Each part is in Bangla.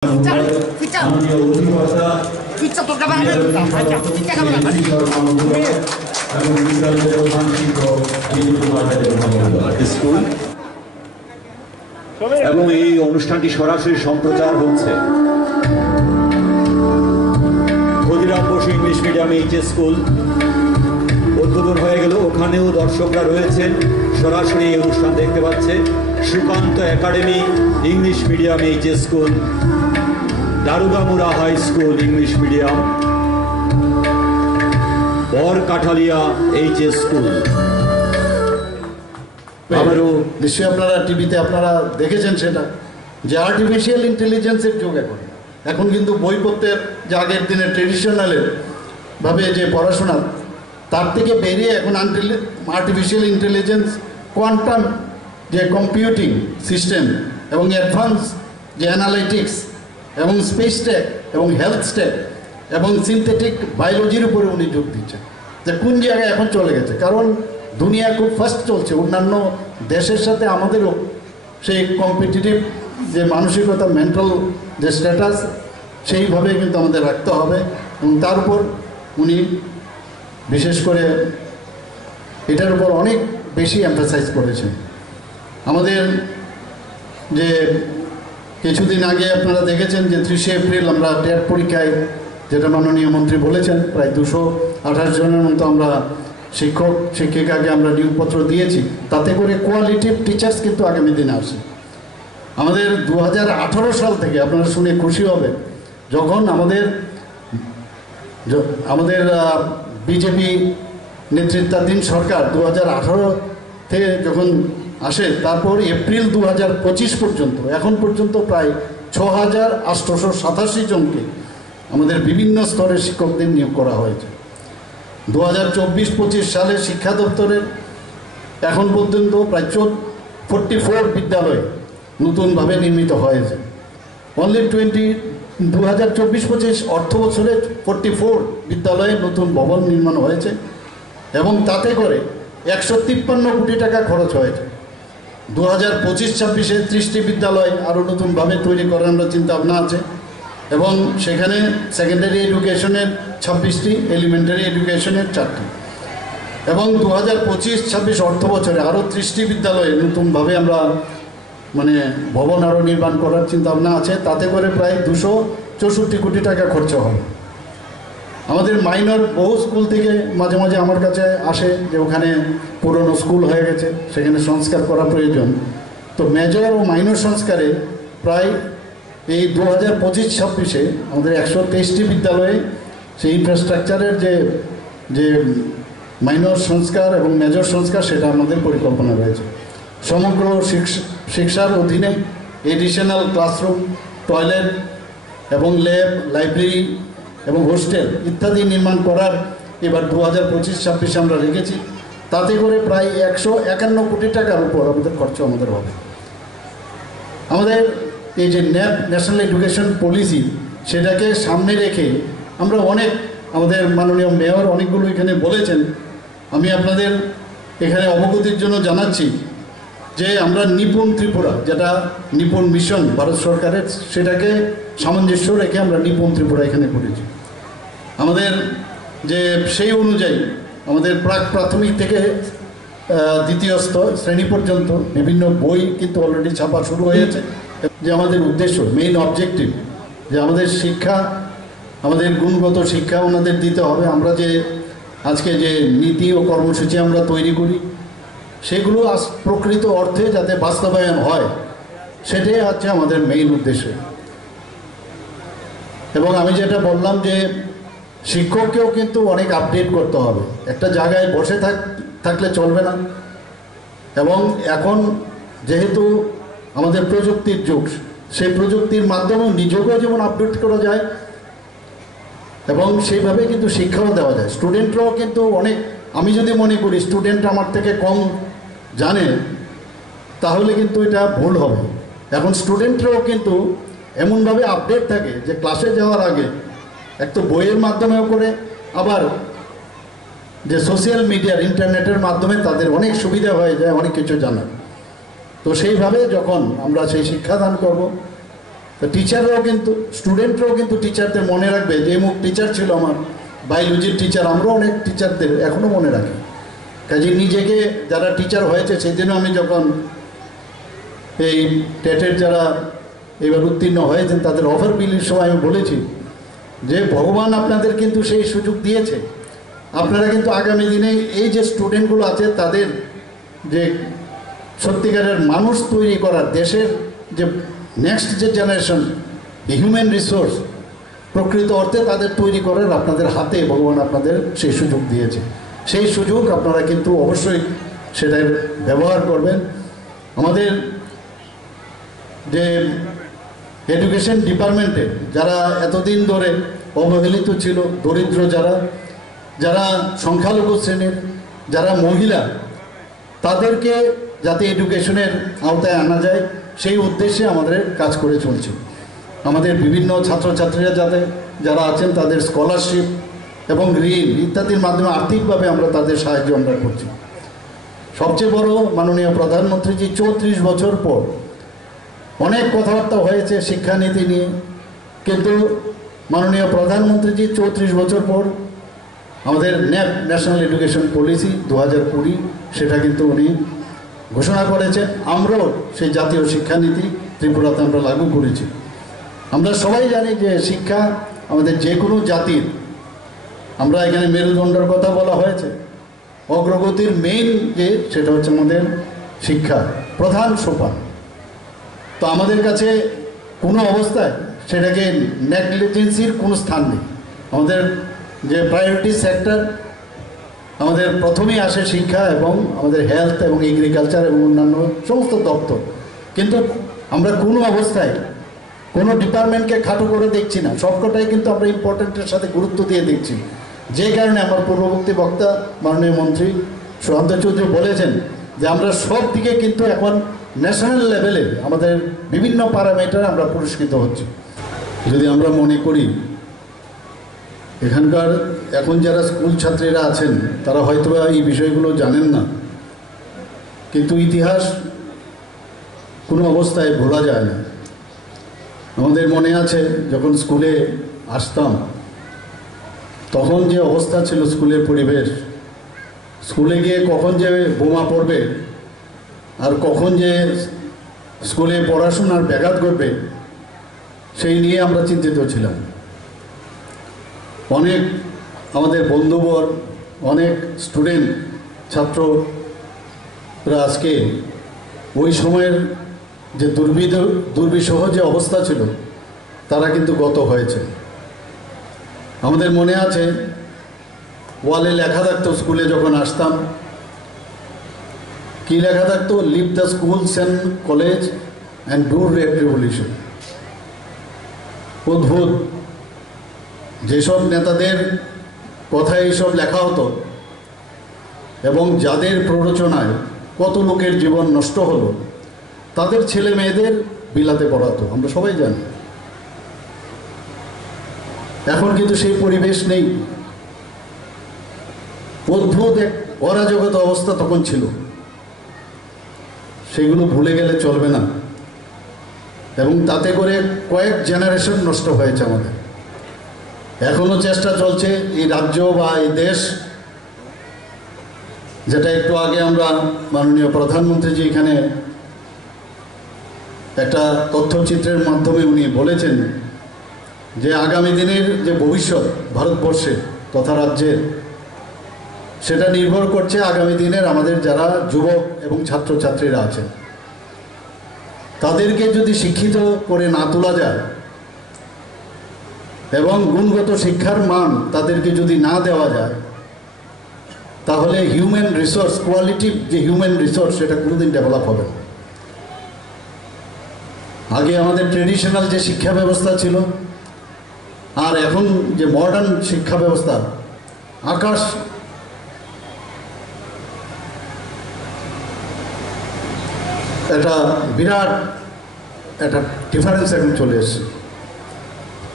Ficha tocaban স্কুল এবং এই অনুষ্ঠানটি সরাসরি সম্প্রচার হচ্ছে Khudiram Basu English medium HS school উদ্বোধন হয়ে গেল। ওখানেও দর্শকরা রয়েছেন, সরাসরি এই অনুষ্ঠান দেখতে পাচ্ছে। Sukanta academy English medium HS school, Darugamura high school English medium, Barkathalia HS school. আবারও নিশ্চয়ই আপনারা টিভিতে আপনারা দেখেছেন সেটা যে আর্টিফিশিয়াল ইন্টেলিজেন্সের যুগ এখন কিন্তু বইপত্রের যে আগের দিনে ট্রেডিশনালের ভাবে যে পড়াশোনা তার থেকে বেরিয়ে এখন আর্টিফিশিয়াল ইন্টেলিজেন্স, কোয়ান্টাম যে কম্পিউটিং সিস্টেম এবং অ্যাডভান্স যে অ্যানালাইটিক্স এবং স্পেস টেক এবং হেলথ টেক এবং সিনথেটিক বায়োলজির উপরে উনি যোগ দিচ্ছেন। যে কোন জায়গায় এখন চলে গেছে, কারণ দুনিয়া খুব ফাস্ট চলছে, অন্যান্য দেশের সাথে আমাদেরও সেই কম্পিটিটিভ যে মানসিকতা, মেন্টাল যে স্ট্যাটাস, সেইভাবে কিন্তু আমাদের রাখতে হবে। এবং তার উপর উনি বিশেষ করে এটার উপর অনেক বেশি এমফাসাইজ করেছেন। আমাদের যে কিছুদিন আগে আপনারা দেখেছেন যে 3শে এপ্রিল আমরা টেট পরীক্ষায়, যেটা মাননীয় মন্ত্রী বলেছেন, প্রায় 228 জনের মতো আমরা শিক্ষক শিক্ষিকাকে আমরা নিয়োগপত্র দিয়েছি। তাতে করে কোয়ালিটিভ টিচার্স কিন্তু আগামী দিনে আসে। আমাদের 2018 সাল থেকে আপনারা শুনে খুশি হবে, যখন আমাদের বিজেপি নেতৃত্বাধীন সরকার 2018 থেকে যখন আসে, তারপর এপ্রিল 2025 পর্যন্ত এখন পর্যন্ত প্রায় 6887 জনকে আমাদের বিভিন্ন স্তরের শিক্ষকদের নিয়োগ করা হয়েছে। 2024-25 সালে শিক্ষা দপ্তরের এখন পর্যন্ত প্রায় 44 বিদ্যালয় নতুনভাবে নির্মিত হয়েছে। অনলি 2024-25 অর্থ বছরে 44 বিদ্যালয়ে নতুন ভবন নির্মাণ হয়েছে এবং তাতে করে 153 কোটি টাকা খরচ হয়েছে। 2025-26-এ 30টি বিদ্যালয় আরও নতুনভাবে তৈরি করার আমরা চিন্তা ভাবনা আছে এবং সেখানে সেকেন্ডারি এডুকেশনের 26টি, এলিমেন্টারি এডুকেশনের 4টি এবং 2025-26 অর্থ বছরে আরও 30টি বিদ্যালয়ে নতুনভাবে আমরা ভবন আরও নির্মাণ করার চিন্তা ভাবনা আছে। তাতে করে প্রায় 264 কোটি টাকা খরচ হবে। আমাদের মাইনর বহু স্কুল থেকে মাঝে মাঝে আমার কাছে আসে যে ওখানে পুরনো স্কুল হয়ে গেছে, সেখানে সংস্কার করা প্রয়োজন। তো মেজর ও মাইনর সংস্কারে প্রায় এই 2025-26-এ আমাদের 123টি বিদ্যালয়ে সেই ইনফ্রাস্ট্রাকচারের যে মাইনর সংস্কার এবং মেজর সংস্কার, সেটা আমাদের পরিকল্পনা রয়েছে। সমগ্র শিক্ষার অধীনে এডিশনাল ক্লাসরুম, টয়লেট এবং ল্যাব, লাইব্রেরি এবং হোস্টেল ইত্যাদি নির্মাণ করার এবার 2025-26 আমরা রেখেছি। তাতে করে প্রায় 151 কোটি টাকার উপর আমাদের খরচ আমাদের হবে। আমাদের এই যে ন্যাশনাল এডুকেশন পলিসি, সেটাকে সামনে রেখে আমরা আমাদের মাননীয় মেয়র অনেকগুলো এখানে বলেছেন। আমি আপনাদের এখানে অবগতির জন্য জানাচ্ছি যে আমরা নিপুণ ত্রিপুরা, যেটা নিপুণ মিশন ভারত সরকারের, সেটাকে সামঞ্জস্য রেখে আমরা নিপুণ ত্রিপুরা এখানে করেছি। আমাদের যে সেই অনুযায়ী আমাদের প্রাথমিক থেকে দ্বিতীয় শ্রেণী পর্যন্ত বিভিন্ন বই কিন্তু অলরেডি ছাপা শুরু হয়েছে। যে আমাদের উদ্দেশ্য, মেইন অবজেক্টিভ, যে আমাদের শিক্ষা, আমাদের গুণগত শিক্ষা ওনাদের দিতে হবে। আমরা যে আজকে যে নীতি ও কর্মসূচি আমরা তৈরি করি, সেগুলো প্রকৃত অর্থে যাতে বাস্তবায়ন হয়, সেটাই হচ্ছে আমাদের মেইন উদ্দেশ্য। এবং আমি যেটা বললাম যে শিক্ষককেও কিন্তু অনেক আপডেট করতে হবে, একটা জায়গায় বসে থাকলে চলবে না। এবং এখন যেহেতু আমাদের প্রযুক্তির যুগ, সেই প্রযুক্তির মাধ্যমেও নিজেকেও যেমন আপডেট করা যায় এবং সেইভাবে কিন্তু শিক্ষাও দেওয়া যায়। স্টুডেন্টরাও কিন্তু আমি যদি মনে করি স্টুডেন্ট আমার থেকে কম জানে, তাহলে কিন্তু এটা ভুল হবে। এখন স্টুডেন্টরাও কিন্তু এমনভাবে আপডেট থাকে যে ক্লাসে যাওয়ার আগে এক তো বইয়ের মাধ্যমেও করে, আবার যে সোশ্যাল মিডিয়ার, ইন্টারনেটের মাধ্যমে তাদের অনেক সুবিধা হয়ে যায় অনেক কিছু জানার। তো সেইভাবে যখন আমরা সেই শিক্ষাদান করব, তো টিচাররাও কিন্তু, স্টুডেন্টরাও কিন্তু টিচারদের মনে রাখবে যে মুখ টিচার ছিল আমার, বায়োলজির টিচার। আমরাও অনেক টিচারদের এখনও মনে রাখি। কাজে নিজেকে যারা টিচার হয়েছে, সেই দিনও আমি যখন এই টেটের যারা এবার উত্তীর্ণ হয়েছেন তাদের অফার বিলির সময় আমি বলেছি যে ভগবান আপনাদের কিন্তু সেই সুযোগ দিয়েছে। আপনারা কিন্তু আগামী দিনে এই যে স্টুডেন্টগুলো আছে তাদের যে সত্যিকারের মানুষ তৈরি করার, দেশের যে নেক্সট যে জেনারেশন হিউম্যান রিসোর্স প্রকৃত অর্থে তাদের তৈরি করার আপনাদের হাতে ভগবান আপনাদের সেই সুযোগ দিয়েছে। সেই সুযোগ আপনারা কিন্তু অবশ্যই সেটার ব্যবহার করবেন। আমাদের যে এডুকেশন ডিপার্টমেন্টে যারা এতদিন ধরে অবহেলিত ছিল, দরিদ্র যারা সংখ্যালঘু শ্রেণীর, যারা মহিলা, তাদেরকে যাতে এডুকেশনের আওতায় আনা যায় সেই উদ্দেশ্যে আমাদের কাজ করে চলছে। আমাদের বিভিন্ন ছাত্রছাত্রীরা যারা আছেন তাদের স্কলারশিপ এবং ঋণ ইত্যাদির মাধ্যমে আর্থিকভাবে আমরা তাদের সাহায্য আমরা করছি। সবচেয়ে বড়, মাননীয় প্রধানমন্ত্রীজি 34 বছর পর অনেক কথাবার্তা হয়েছে শিক্ষানীতি নিয়ে, কিন্তু মাননীয় প্রধানমন্ত্রীজি 34 বছর পর আমাদের ন্যাশনাল এডুকেশন পলিসি 2020 সেটা কিন্তু উনি ঘোষণা করেছেন। আমরাও সেই জাতীয় শিক্ষানীতি ত্রিপুরাতে আমরা লাগু করেছি। আমরা সবাই জানি যে শিক্ষা আমাদের যে কোনো জাতির, আমরা এখানে মেরুদণ্ডের কথা বলা হয়েছে, অগ্রগতির মেইন যে সেটা হচ্ছে আমাদের শিক্ষা, প্রধান সোপান। তো আমাদের কাছে কোনো অবস্থায় সেটাকে নেগলিজেন্সির কোনো স্থান নেই। আমাদের যে প্রায়োরিটি সেক্টর, আমাদের প্রথমেই আসে শিক্ষা এবং আমাদের হেলথ এবং এগ্রিকালচার এবং অন্যান্য সমস্ত দপ্তর। কিন্তু আমরা কোনো অবস্থায় কোনো ডিপার্টমেন্টকে খাটো করে দেখছি না, সবকটাই কিন্তু আমরা ইম্পর্টেন্টের সাথে গুরুত্ব দিয়ে দেখছি। যে কারণে আমার পূর্ববর্তী বক্তা মাননীয় মন্ত্রী সুশান্ত চৌধুরী বলেছেন যে আমরা সব দিকে কিন্তু এখন ন্যাশনাল লেভেলে আমাদের বিভিন্ন প্যারামিটার আমরা পুরস্কৃত হচ্ছি। যদি আমরা মনে করি এখানকার এখন যারা স্কুল ছাত্রীরা আছেন তারা হয়তো এই বিষয়গুলো জানেন না, কিন্তু ইতিহাস কোনো অবস্থায় ভোলা যায় না। আমাদের মনে আছে যখন স্কুলে আসতাম তখন যে অবস্থা ছিল স্কুলের পরিবেশ, স্কুলে গিয়ে কখন যে বোমা পড়বে আর কখন যে স্কুলে পড়াশোনার ব্যাঘাত ঘটবে সেই নিয়ে আমরা চিন্তিত ছিলাম। অনেক আমাদের বন্ধুবর, অনেক স্টুডেন্ট ছাত্ররা আজকে ওই সময়ের যে দুর্বিষহ যে অবস্থা ছিল তারা কিন্তু গত হয়েছে। আমাদের মনে আছে ওয়ালে লেখা থাকতো স্কুলে যখন আসতাম, কি লেখা থাকতো? Live the schools and college and do revolution. অদ্ভুত, যেসব নেতাদের কথায় এইসব লেখা হতো এবং যাদের প্ররোচনায় কত লোকের জীবন নষ্ট হলো, তাদের ছেলে মেয়েদের বিলাতে পড়াতো, আমরা সবাই জানি। এখন কিন্তু সেই পরিবেশ নেই। অদ্ভুত এক অরাজকতা অবস্থা তখন ছিল, সেগুলো ভুলে গেলে চলবে না। এবং তাতে করে কয়েক জেনারেশন নষ্ট হয়েছে আমাদের। এখনো চেষ্টা চলছে এই রাজ্য বা এই দেশ, যেটা একটু আগে আমরা মাননীয় প্রধানমন্ত্রীজি এখানে একটা তথ্যচিত্রের মাধ্যমে উনি বলেছেন যে আগামী দিনের যে ভবিষ্যৎ ভারতবর্ষের তথা রাজ্যের, সেটা নির্ভর করছে আগামী দিনের আমাদের যারা যুবক এবং ছাত্রছাত্রীরা আছেন তাদেরকে যদি শিক্ষিত করে না তোলা যায় এবং গুণগত শিক্ষার মান তাদেরকে যদি না দেওয়া যায়, তাহলে হিউম্যান রিসোর্স, কোয়ালিটিভ যে হিউম্যান রিসোর্স, সেটা কোনোদিন ডেভেলপ হবে না। আগে আমাদের ট্রেডিশনাল যে শিক্ষা ব্যবস্থা ছিল আর এখন যে মডার্ন শিক্ষা ব্যবস্থা, আকাশ একটা বিরাট একটা ডিফারেন্স এখন চলে এসছে।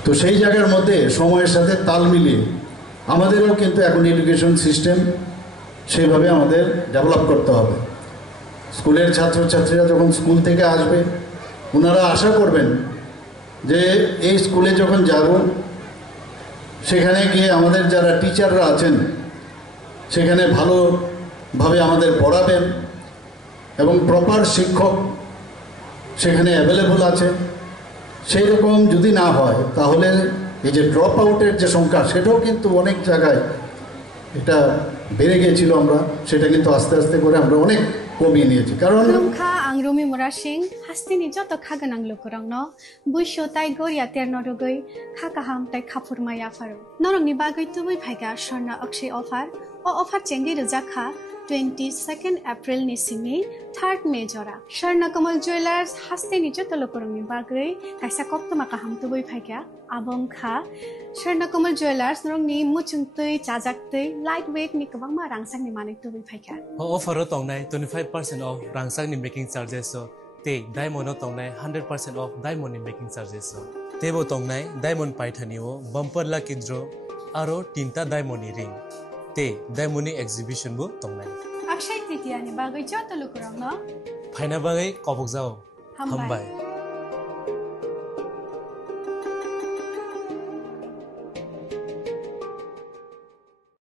তো সেই জায়গার মধ্যে সময়ের সাথে তাল মিলিয়ে আমাদেরও কিন্তু এখন এডুকেশন সিস্টেম সেইভাবে আমাদের ডেভেলপ করতে হবে। স্কুলের ছাত্রছাত্রীরা যখন স্কুল থেকে আসবে, ওনারা আশা করবেন যে এই স্কুলে যখন যাব সেখানে গিয়ে আমাদের যারা টিচাররা আছেন সেখানে ভালোভাবে আমাদের পড়াবেন এবং প্রপার শিক্ষক সেখানে অ্যাভেলেবল আছে। সেই রকম যদি না হয় তাহলে এই যে ড্রপ আউটের যে সংখ্যা সেটাও কিন্তু অনেক জায়গায় এটা বেড়ে গিয়েছিল, আমরা সেটা কিন্তু আস্তে আস্তে করে আমরা অনেক কমিয়ে নিয়েছি। কারণ Kurumkha ang Rumi Mura Singh hastini joto khaganang lukurangno buisho tai goria terno rogoi khakaham tai khapurmaya faru norong ni bagoi tubui phaiga Sharna Akshay offer o offer chengi rujakha 22nd April ni simi 3rd May jora Sharna Kamal Jewelers hastini joto lukurang ni bagoi kaisa koptoma kaham tubui phaiga abong kha Sharna Kamal Jewelers norong ni muchungtui chajaktui lightweight ni kabangma rangsang ni manik tubui phaiga offer tongnai 25% off rangsang ni making charges so te diamond tongnai 100% off diamond ni making charges so tebo tongnai diamond paithani o bumper lucky draw aro tinta diamond ni ring te diamond ni exhibition bu tongnai Akshay Tritiya ni bagoi joto lukurangno phaina bagai kobok jao Hambai. hambai